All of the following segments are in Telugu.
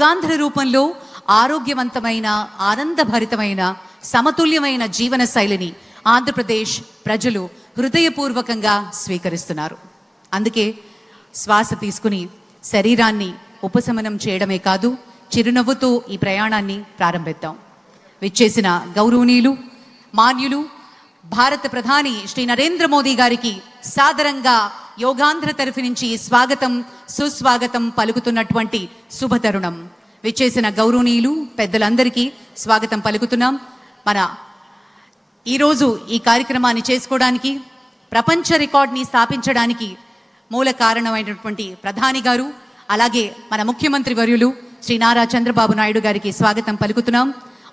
యోగాంధ్ర రూపంలో ఆరోగ్యవంతమైన, ఆనందభరితమైన, సమతుల్యమైన జీవన శైలిని ఆంధ్రప్రదేశ్ ప్రజలు హృదయపూర్వకంగా స్వీకరిస్తున్నారు. అందుకే శ్వాస తీసుకుని శరీరాన్ని ఉపశమనం చేయడమే కాదు, చిరునవ్వుతో ఈ ప్రయాణాన్ని ప్రారంభిద్దాం. విచ్చేసిన గౌరవనీయులు, మాన్యులు, భారత ప్రధాని శ్రీ నరేంద్ర మోదీ గారికి సాదరంగా యోగాంధ్ర తరఫు నుంచి స్వాగతం, సుస్వాగతం పలుకుతున్నటువంటి శుభతరుణం. విచ్చేసిన గౌరవనీయులు, పెద్దలందరికీ స్వాగతం పలుకుతున్నాం. మన ఈరోజు ఈ కార్యక్రమాన్ని చేసుకోవడానికి, ప్రపంచ రికార్డ్ని స్థాపించడానికి మూల కారణమైనటువంటి ప్రధాని గారు, అలాగే మన ముఖ్యమంత్రి వర్యులు శ్రీ నారా చంద్రబాబు నాయుడు గారికి స్వాగతం పలుకుతున్నాం.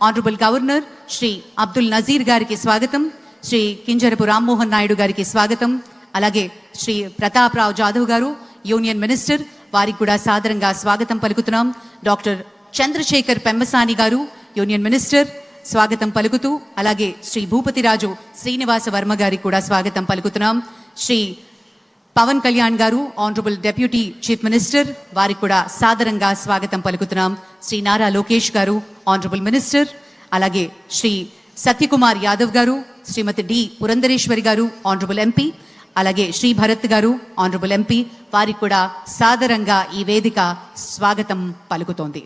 ఆనరబుల్ గవర్నర్ శ్రీ అబ్దుల్ నజీర్ గారికి స్వాగతం, శ్రీ కింజరపు రామ్మోహన్ నాయుడు గారికి స్వాగతం, అలాగే శ్రీ ప్రతాప్ రావు జాదవ్ గారు యూనియన్ మినిస్టర్, వారికి కూడా సాదరంగా స్వాగతం పలుకుతున్నాం. డాక్టర్ చంద్రశేఖర్ పెంబసాని గారు యూనియన్ మినిస్టర్, స్వాగతం పలుకుతూ, అలాగే శ్రీ భూపతిరాజు శ్రీనివాస వర్మ గారికి కూడా స్వాగతం పలుకుతున్నాం. శ్రీ పవన్ కళ్యాణ్ గారు ఆనరబుల్ డెప్యూటీ చీఫ్ మినిస్టర్, వారికి కూడా సాదరంగా స్వాగతం పలుకుతున్నాం. శ్రీ నారా లోకేష్ గారు ఆనరబుల్ మినిస్టర్, అలాగే శ్రీ సత్యకుమార్ యాదవ్ గారు, శ్రీమతి డి పురంధరేశ్వరి గారు ఆనరబుల్ ఎంపీ, అలాగే శ్రీ భరత్ గారు ఆనరబుల్ ఎంపీ, వారికి కూడా సాదరంగా ఈ వేదిక స్వాగతం పలుకుతోంది.